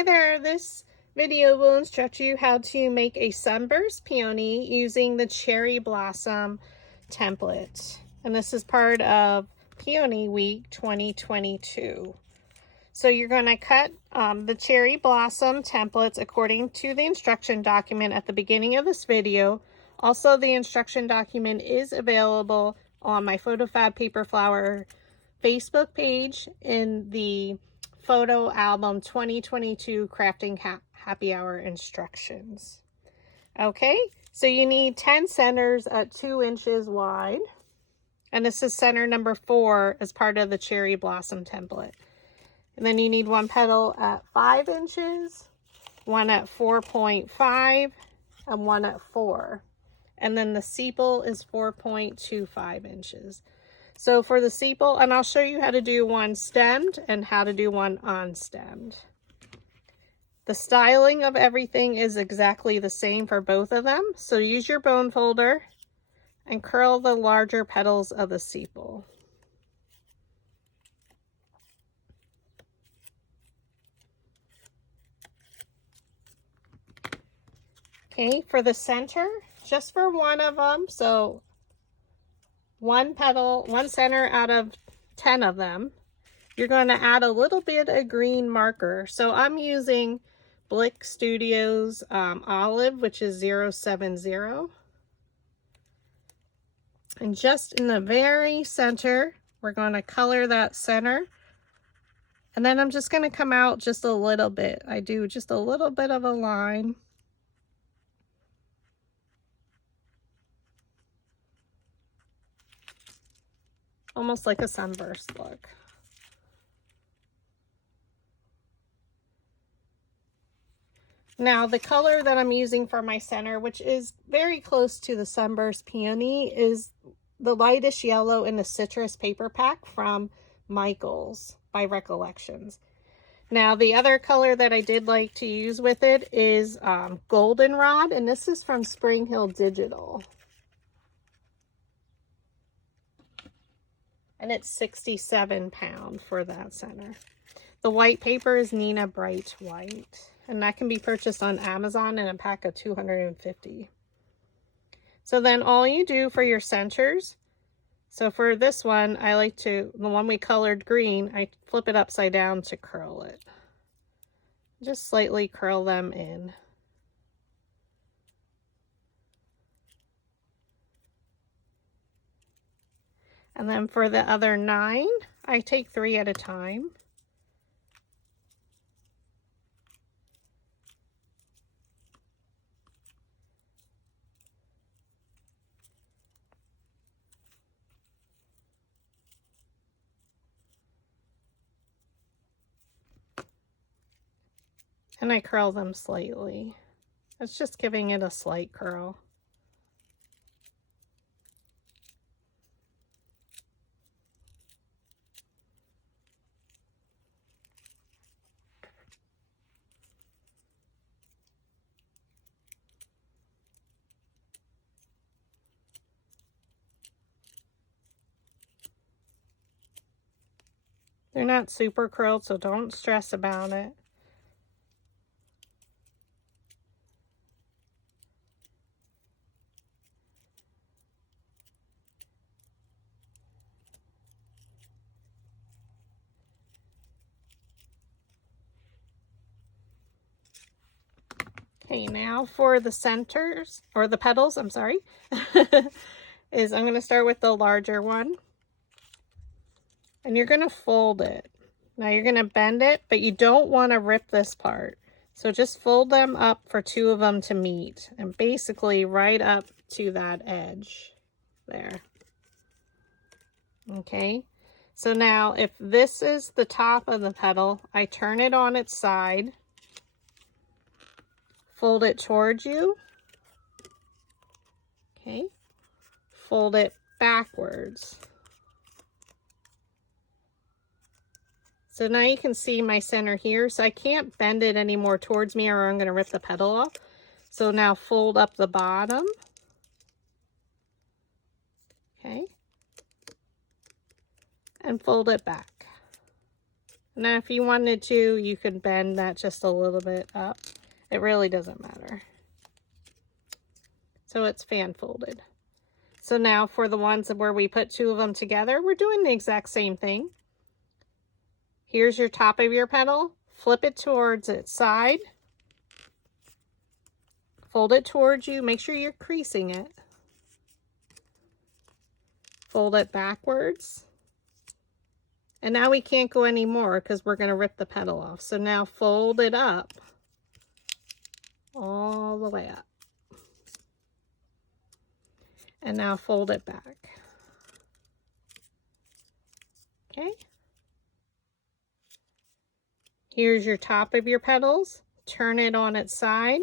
Hi there, this video will instruct you how to make a sunburst peony using the cherry blossom template. And this is part of Peony Week 2022. So you're going to cut the cherry blossom templates according to the instruction document at the beginning of this video. Also, the instruction document is available on my PhotoFabPaperFlower Facebook page in the photo album 2022 crafting happy hour instructions. Okay, so you need 10 centers at 2 inches wide, and this is center number 4 as part of the cherry blossom template. And then you need 1 petal at 5 inches, 1 at 4.5, and 1 at 4. And then the sepal is 4.25 inches. So for the sepal, and I'll show you how to do one stemmed and how to do one unstemmed. The styling of everything is exactly the same for both of them. So use your bone folder and curl the larger petals of the sepal. Okay, for the center, just for one of them, so 1 petal, 1 center out of 10 of them, you're going to add a little bit of green marker. So I'm using Blick Studios Olive, which is 070. And just in the very center, we're going to color that center. And then I'm just going to come out just a little bit. I do just a little bit of a line. Almost like a sunburst look. Now the color that I'm using for my center, which is very close to the Sunburst Peony, is the lightest yellow in the citrus paper pack from Michaels by Recollections. Now the other color that I did like to use with it is Goldenrod, and this is from Spring Hill Digital. And it's 67 pounds for that center. The white paper is Nina Bright White, and that can be purchased on Amazon in a pack of 250. So then all you do for your centers, so for this one, I like to, the one we colored green, I flip it upside down to curl it. Just slightly curl them in. And then for the other 9, I take 3 at a time. And I curl them slightly. It's just giving it a slight curl. They're not super curled, so don't stress about it. Okay, now for the centers, or the petals, I'm sorry, is I'm going to start with the larger one. And you're going to fold it. Now you're going to bend it, but you don't want to rip this part. So just fold them up for 2 of them to meet, and basically right up to that edge there. Okay, so now if this is the top of the petal, I turn it on its side, fold it towards you, okay, fold it backwards. So now you can see my center here, so I can't bend it anymore towards me or I'm going to rip the petal off. So now fold up the bottom. Okay. And fold it back. Now, if you wanted to, you could bend that just a little bit up. It really doesn't matter. So it's fan folded. So now for the ones where we put two of them together, we're doing the exact same thing. Here's your top of your petal. Flip it towards its side. Fold it towards you. Make sure you're creasing it. Fold it backwards. And now we can't go any more because we're going to rip the petal off. So now fold it up. All the way up. And now fold it back. Okay. Here's your top of your petals. Turn it on its side.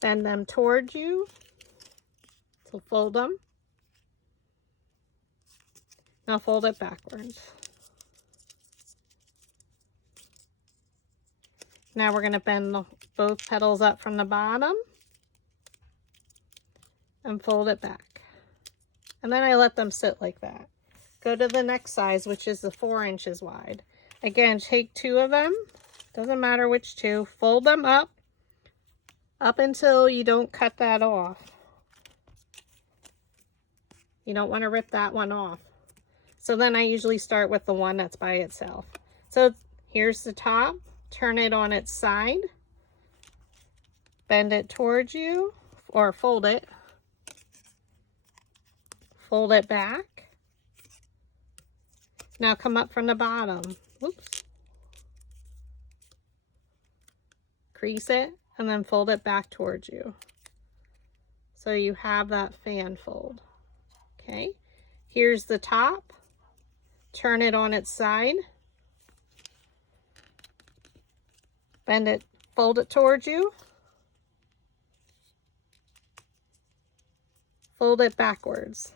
Bend them towards you. So fold them. Now fold it backwards. Now we're going to bend both petals up from the bottom and fold it back. And then I let them sit like that. Go to the next size, which is the 4 inches wide. Again, take two of them. Doesn't matter which two. Fold them up until you don't cut that off. You don't want to rip that one off. So then I usually start with the one that's by itself. So here's the top. Turn it on its side. Bend it towards you, or fold it. Fold it back. Now come up from the bottom. Whoops. Crease it and then fold it back towards you. So you have that fan fold. Okay. Here's the top. Turn it on its side. Bend it, fold it towards you. Fold it backwards.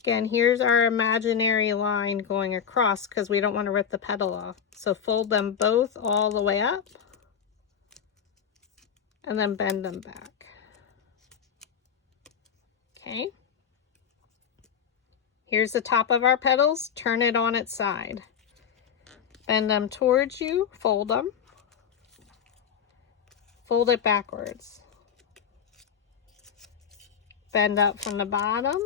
Again, here's our imaginary line going across because we don't want to rip the petal off. So fold them both all the way up and then bend them back. Okay. Here's the top of our petals. Turn it on its side. Bend them towards you, fold them. Fold it backwards. Bend up from the bottom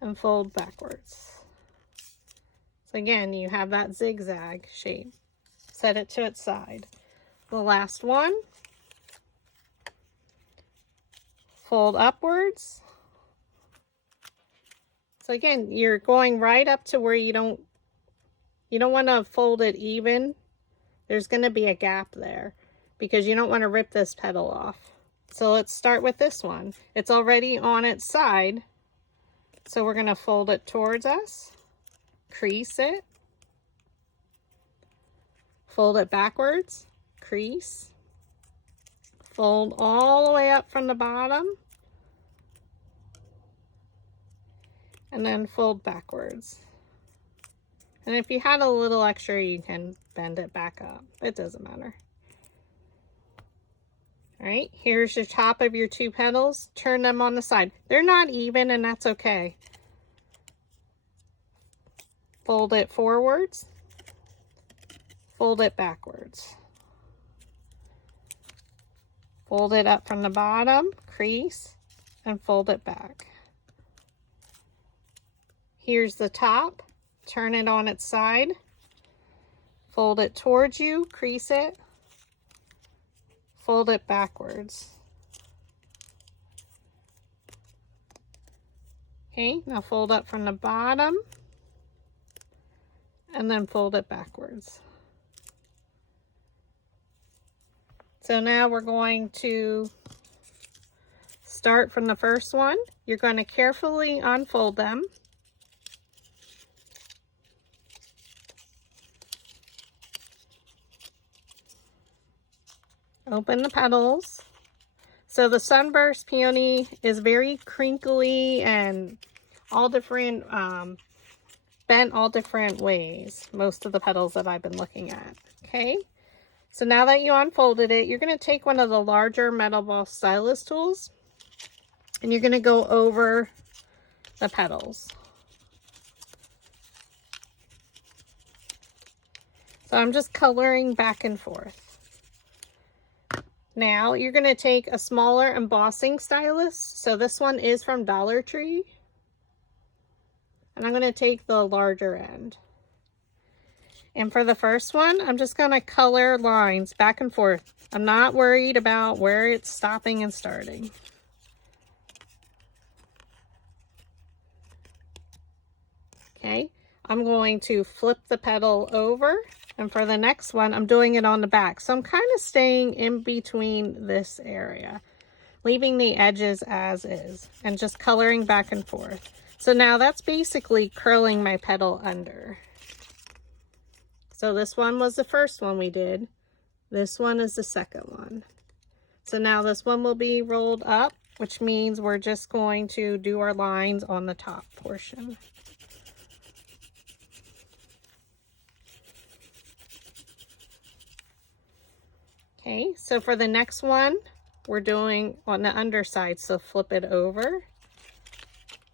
and fold backwards. So again, you have that zigzag shape. Set it to its side. The last one. Fold upwards. So again, you're going right up to where you don't want to fold it even. There's going to be a gap there because you don't want to rip this petal off. So let's start with this one. It's already on its side. So we're going to fold it towards us, crease it, fold it backwards, crease, fold all the way up from the bottom, and then fold backwards. And if you had a little extra, you can bend it back up. It doesn't matter. All right, here's your top of your two petals. Turn them on the side. They're not even, and that's okay. Fold it forwards. Fold it backwards. Fold it up from the bottom, crease, and fold it back. Here's the top. Turn it on its side. Fold it towards you, crease it. Fold it backwards. Okay, now fold up from the bottom and then fold it backwards. So now we're going to start from the first one. You're going to carefully unfold them. Open the petals. So the Sunburst Peony is very crinkly and all different, bent all different ways. Most of the petals that I've been looking at. Okay. So now that you unfolded it, you're going to take one of the larger metal ball stylus tools and you're going to go over the petals. So I'm just coloring back and forth. Now you're going to take a smaller embossing stylus. So this one is from Dollar Tree. And I'm going to take the larger end. And for the first one, I'm just going to color lines back and forth. I'm not worried about where it's stopping and starting. Okay, I'm going to flip the petal over. And for the next one, I'm doing it on the back. So I'm kind of staying in between this area, leaving the edges as is, and just coloring back and forth. So now that's basically curling my petal under. So this one was the first one we did. This one is the second one. So now this one will be rolled up, which means we're just going to do our lines on the top portion. Okay, so for the next one, we're doing on the underside, so flip it over.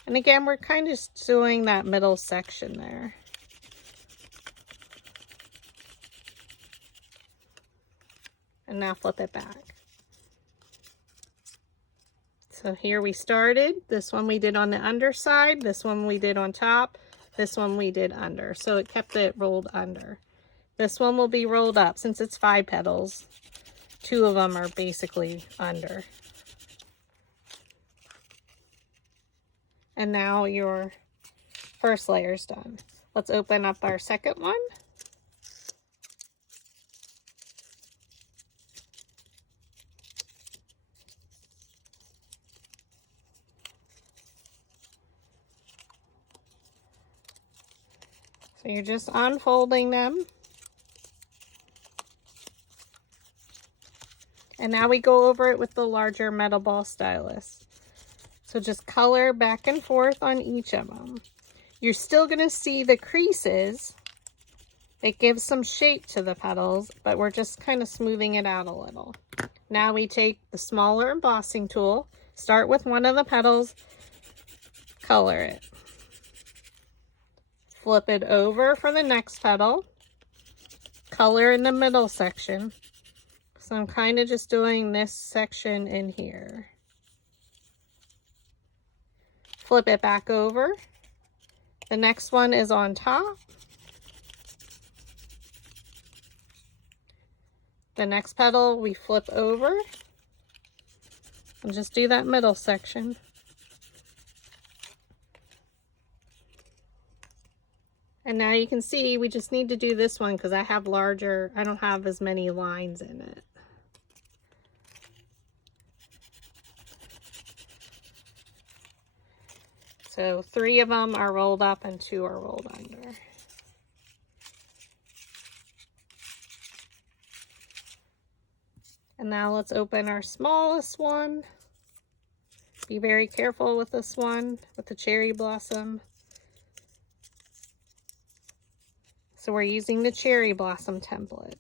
And again, we're kind of doing that middle section there. And now flip it back. So here we started. This one we did on the underside, this one we did on top, this one we did under. So it kept it rolled under. This one will be rolled up. Since it's 5 petals, 2 of them are basically under. And now your first layer is done. Let's open up our second one. So you're just unfolding them. And now we go over it with the larger metal ball stylus. So just color back and forth on each of them. You're still going to see the creases. It gives some shape to the petals, but we're just kind of smoothing it out a little. Now we take the smaller embossing tool, start with one of the petals, color it. Flip it over for the next petal, color in the middle section. So I'm kind of just doing this section in here. Flip it back over. The next one is on top. The next petal we flip over. And just do that middle section. And now you can see we just need to do this one because I don't have as many lines in it. So 3 of them are rolled up and 2 are rolled under. And now let's open our smallest one. Be very careful with this one, with the cherry blossom. So we're using the cherry blossom template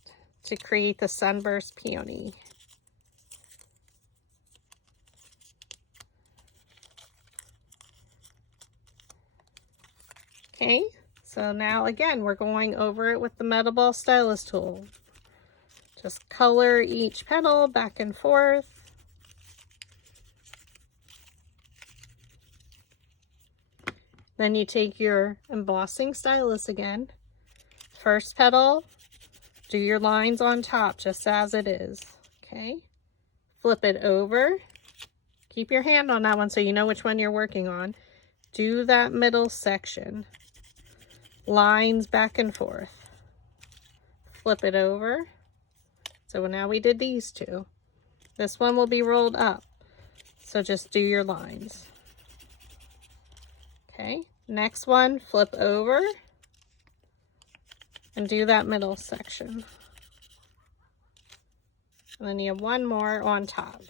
to create the Sunburst Peony. Okay, so now again, we're going over it with the metal ball stylus tool. Just color each petal back and forth. Then you take your embossing stylus again. First petal, do your lines on top just as it is, okay? Flip it over. Keep your hand on that one so you know which one you're working on. Do that middle section. Lines back and forth. Flip it over. So now we did these 2. This one will be rolled up. So just do your lines. Okay, next one, flip over and do that middle section. And then you have one more on top.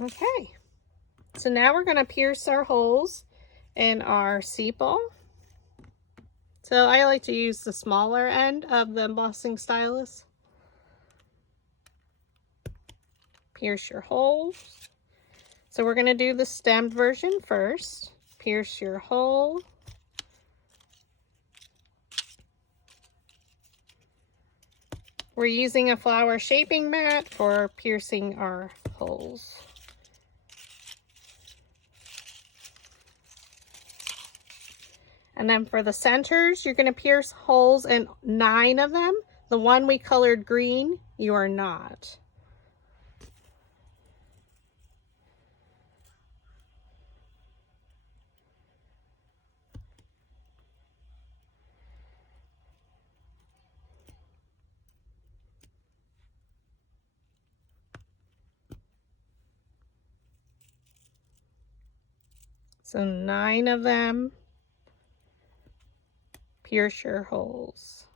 Okay, so now we're going to pierce our holes in our sepal. So I like to use the smaller end of the embossing stylus. Pierce your holes. So we're going to do the stemmed version first. Pierce your hole. We're using a flower shaping mat for piercing our holes. And then for the centers, you're going to pierce holes in 9 of them. The one we colored green, you are not. So 9 of them, pierce your holes.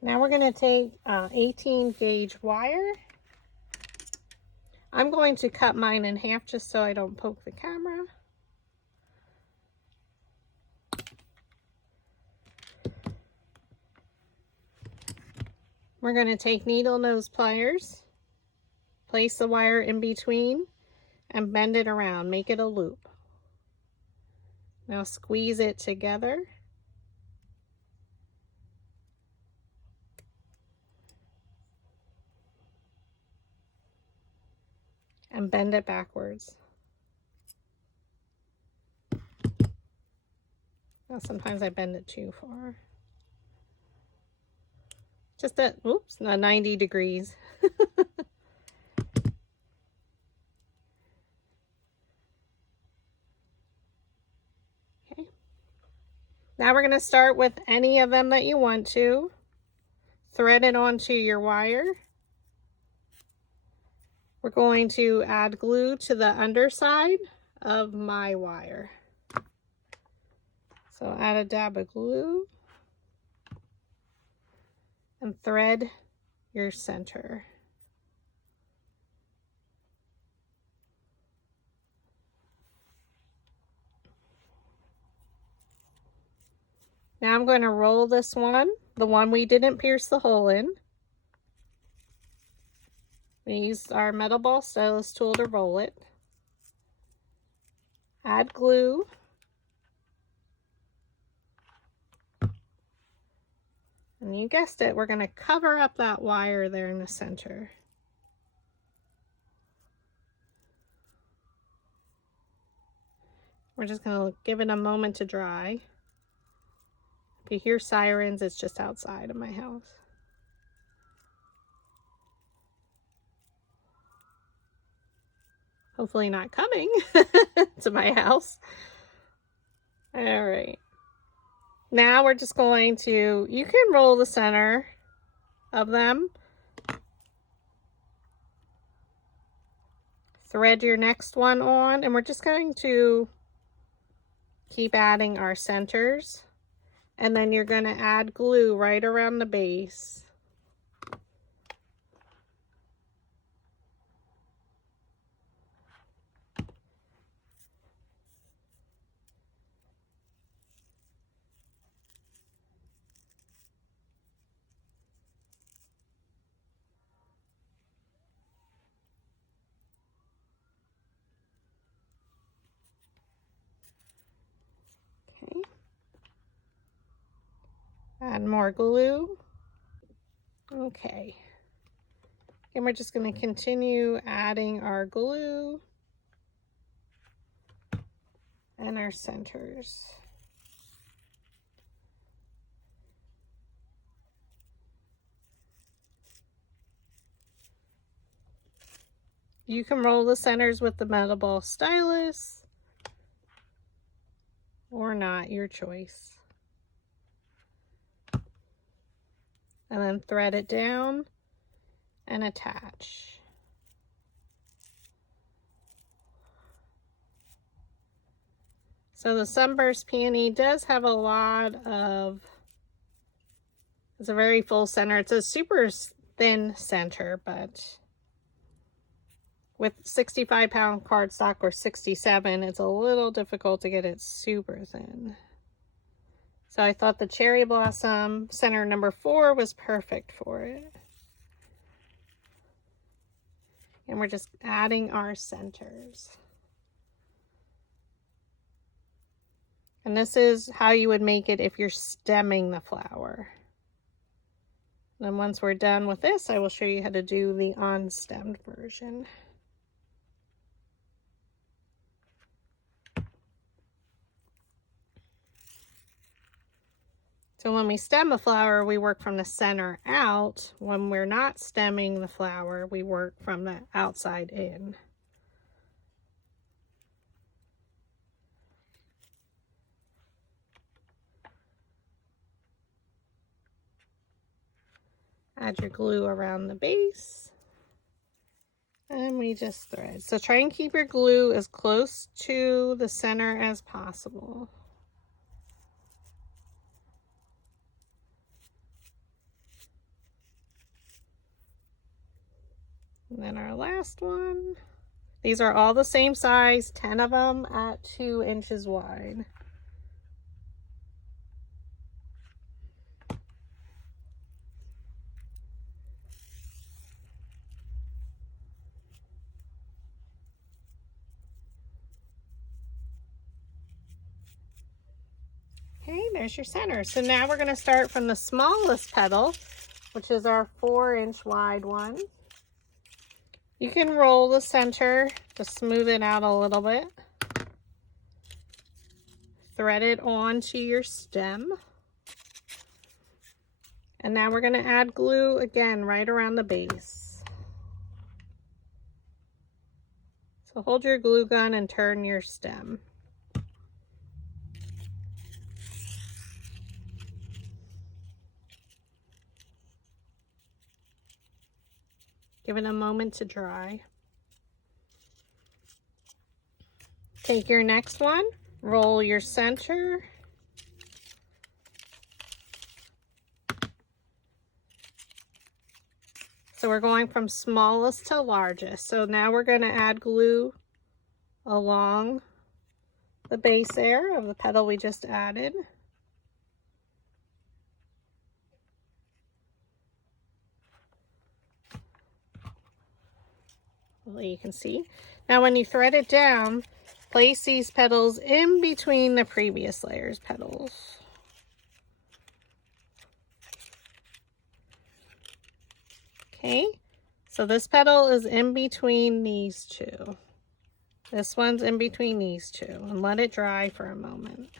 Now we're going to take 18 gauge wire. I'm going to cut mine in half just so I don't poke the camera. We're going to take needle nose pliers, place the wire in between, and bend it around. Make it a loop. Now squeeze it together. And bend it backwards. Now sometimes I bend it too far. Just at, oops, 90 degrees. Okay. Now we're going to start with any of them that you want to. Thread it onto your wire. We're going to add glue to the underside of my wire. So add a dab of glue and thread your center. Now I'm going to roll this one, the one we didn't pierce the hole in. We used our metal ball stylus tool to roll it. Add glue. And you guessed it, we're going to cover up that wire there in the center. We're just going to give it a moment to dry. If you hear sirens, it's just outside of my house. Hopefully not coming to my house. All right. Now we're just going to, you can roll the center of them. Thread your next one on, and we're just going to keep adding our centers. And then you're going to add glue right around the base. Okay. Add more glue. Okay. And we're just going to continue adding our glue and our centers. You can roll the centers with the metal ball stylus or not, your choice. And then thread it down and attach. So the Sunburst Peony does have a lot of, it's a very full center. It's a super thin center, but with 65-pound cardstock or 67, it's a little difficult to get it super thin. So I thought the cherry blossom center number 4 was perfect for it. And we're just adding our centers. And this is how you would make it if you're stemming the flower. Then once we're done with this, I will show you how to do the unstemmed version. So when we stem a flower, we work from the center out. When we're not stemming the flower, we work from the outside in. Add your glue around the base. And we just thread. So try and keep your glue as close to the center as possible. And then our last one. These are all the same size, 10 of them at 2 inches wide. Okay, there's your center. So now we're going to start from the smallest petal, which is our 4-inch wide one. You can roll the center to smooth it out a little bit. Thread it onto your stem. And now we're going to add glue again right around the base. So hold your glue gun and turn your stem. Give it a moment to dry. Take your next one, roll your center. So we're going from smallest to largest. So now we're going to add glue along the base there of the petal we just added. Well, you can see. Now when you thread it down, place these petals in between the previous layer's petals. Okay, so this petal is in between these two. This one's in between these two, and let it dry for a moment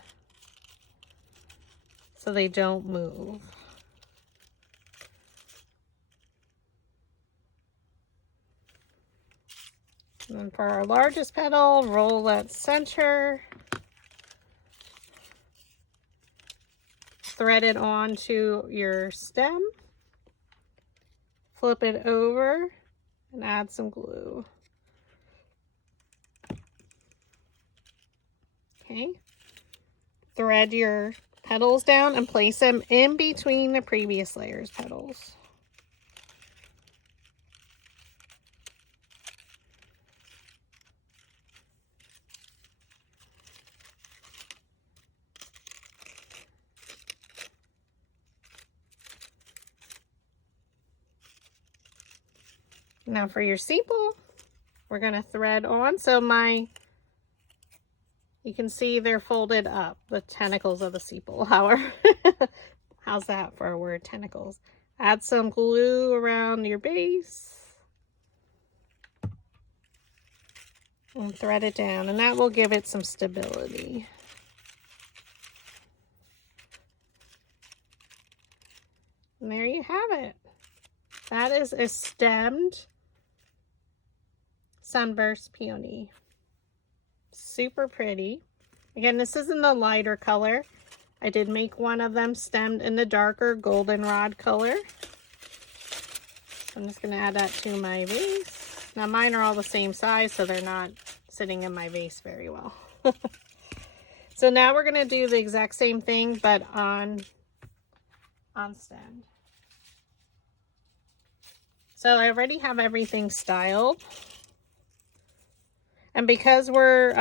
so they don't move. And then for our largest petal, roll that center, thread it onto your stem, flip it over, and add some glue. Okay, thread your petals down and place them in between the previous layer's petals. Now for your sepal, we're going to thread on. So you can see they're folded up, the tentacles of the sepal. How's that for a word, tentacles? Add some glue around your base and thread it down, and that will give it some stability. And there you have it. That is a stemmed Sunburst Peony. Super pretty. Again, this is in the lighter color. I did make one of them stemmed in the darker goldenrod color. I'm just going to add that to my vase. Now mine are all the same size, so they're not sitting in my vase very well. So now we're going to do the exact same thing, but on stem. So I already have everything styled. And because we're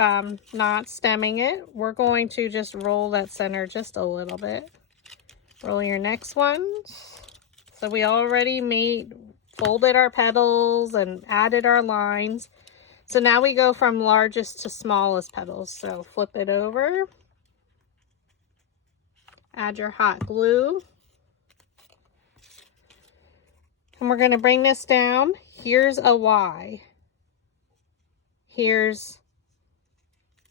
not stemming it, we're going to just roll that center just a little bit. Roll your next one. So we already folded our petals and added our lines. So now we go from largest to smallest petals. So flip it over. Add your hot glue. And we're going to bring this down. Here's a Y. I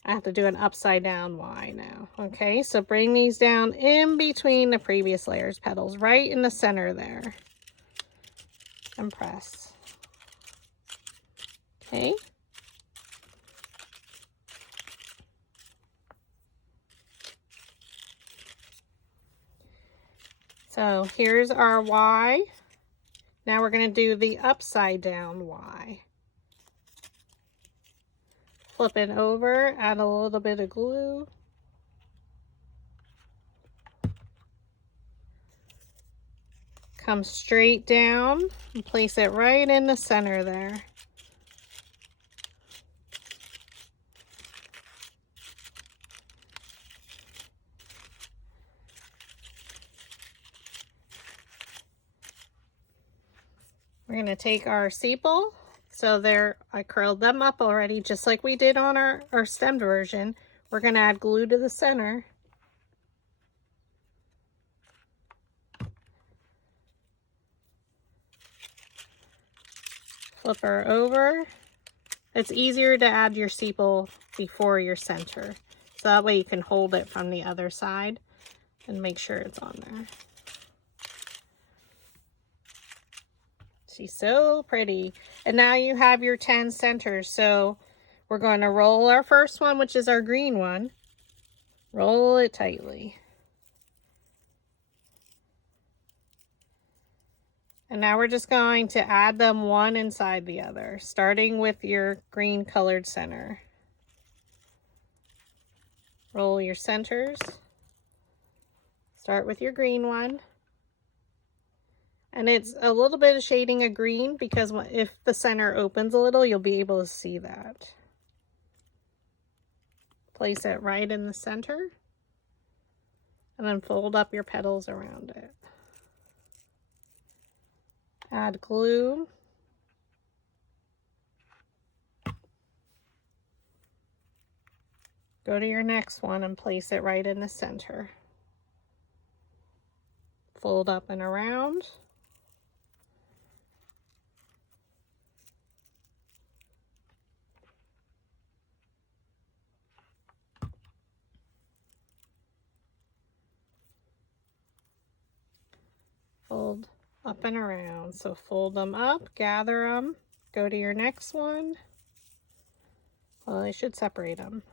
have to do an upside down Y now. Okay, so bring these down in between the previous layers petals, right in the center there. And press. Okay. So here's our Y. Now we're going to do the upside down Y. Flip it over, add a little bit of glue. Come straight down and place it right in the center there. We're going to take our sepal. So there, I curled them up already, just like we did on our stemmed version. We're going to add glue to the center. Flip her over. It's easier to add your sepal before your center. So that way you can hold it from the other side and make sure it's on there. She's so pretty. And now you have your 10 centers. So we're going to roll our first one, which is our green one. Roll it tightly. And now we're just going to add them one inside the other, starting with your green colored center. Roll your centers. Start with your green one. And it's a little bit of shading of green because if the center opens a little, you'll be able to see that. Place it right in the center. And then fold up your petals around it. Add glue. Go to your next one and place it right in the center. Fold up and around. Fold up and around. So fold them up, gather them, go to your next one. Well, I should separate them.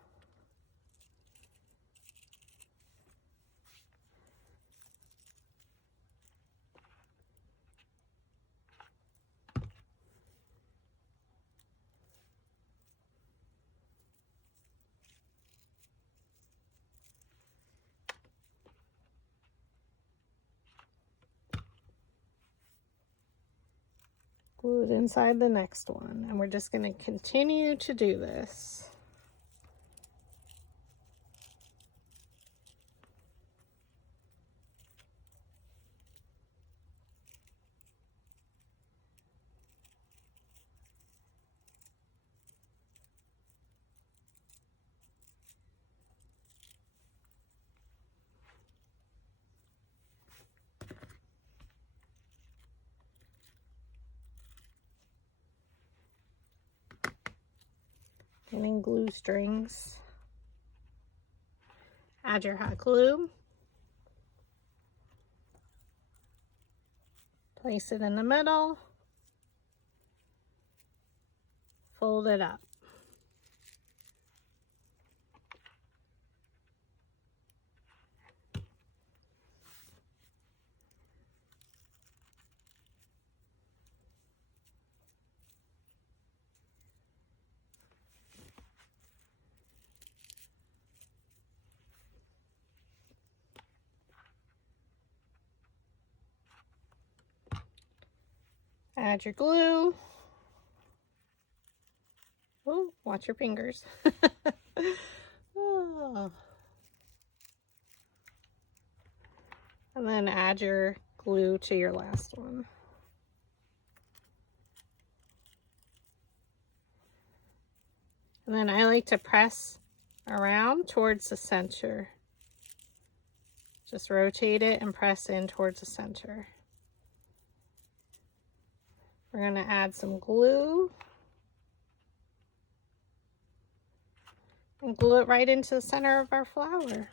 Glue it inside the next one, and we're just going to continue to do this. Getting glue strings. Add your hot glue. Place it in the middle. Fold it up. Add your glue. Oh, watch your fingers. Oh. And then add your glue to your last one. And then I like to press around towards the center. Just rotate it and press in towards the center. We're going to add some glue. And glue it right into the center of our flower.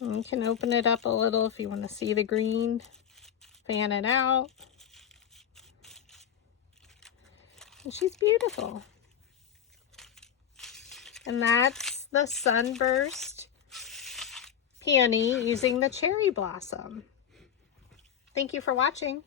And you can open it up a little if you want to see the green. Fan it out. And she's beautiful. And that's the Sunburst Peony using the cherry blossom. Thank you for watching.